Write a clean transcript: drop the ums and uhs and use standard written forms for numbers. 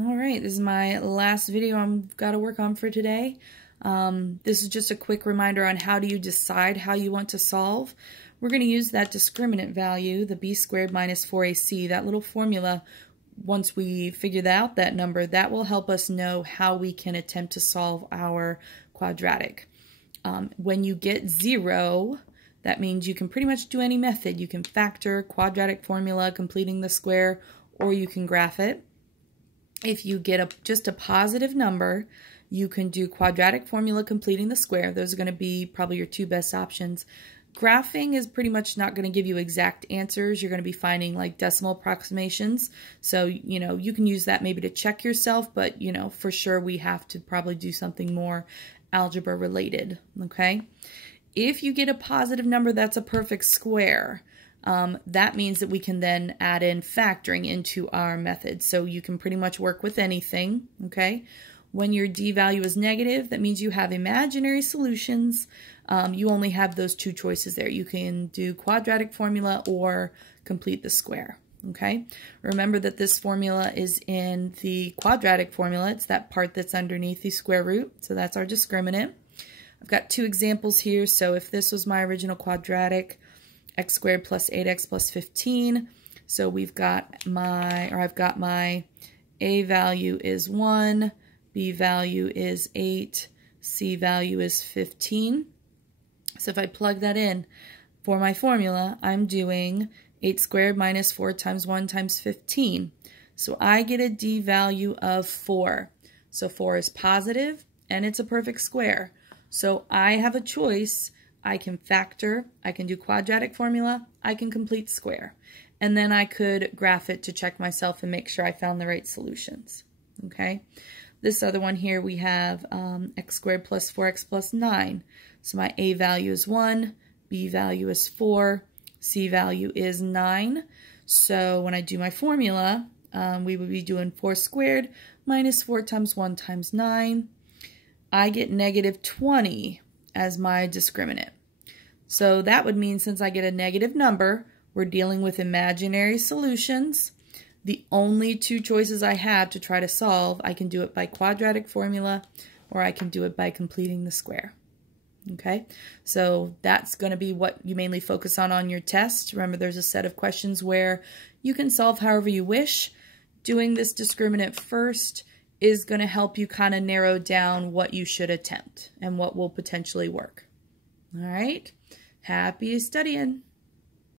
All right, this is my last video I've got to work on for today. This is just a quick reminder on how do you decide how you want to solve. We're going to use that discriminant value, the b squared minus 4ac, that little formula. Once we figure out that number, that will help us know how we can attempt to solve our quadratic. When you get 0, that means you can pretty much do any method. You can factor, quadratic formula, completing the square, or you can graph it. If you get just a positive number, you can do quadratic formula, completing the square. Those are going to be probably your two best options. Graphing is pretty much not going to give you exact answers. You're going to be finding like decimal approximations. So, you can use that maybe to check yourself, but, for sure we have to probably do something more algebra related, okay? If you get a positive number, that's a perfect square. That means that we can then add in factoring into our method. So you can pretty much work with anything, okay? When your d value is negative, that means you have imaginary solutions. You only have those two choices there. You can do quadratic formula or complete the square, okay? Remember that this formula is in the quadratic formula. It's that part that's underneath the square root. So that's our discriminant. I've got two examples here. So if this was my original quadratic, x squared plus 8x plus 15. So I've got my a value is 1, b value is 8, c value is 15. So if I plug that in for my formula, I'm doing 8 squared minus 4 times 1 times 15. So I get a d value of 4. So 4 is positive and it's a perfect square. So I have a choice. I can factor, I can do quadratic formula, I can complete square. And then I could graph it to check myself and make sure I found the right solutions. Okay. This other one here, we have x squared plus 4x plus 9. So my a value is 1, b value is 4, c value is 9. So when I do my formula, we would be doing 4 squared minus 4 times 1 times 9. I get negative 20 as my discriminant. So that would mean since I get a negative number, we're dealing with imaginary solutions. The only two choices I have to try to solve, I can do it by quadratic formula or I can do it by completing the square. Okay, so that's going to be what you mainly focus on your test. Remember, there's a set of questions where you can solve however you wish. Doing this discriminant first is going to help you kind of narrow down what you should attempt and what will potentially work. All right, happy studying.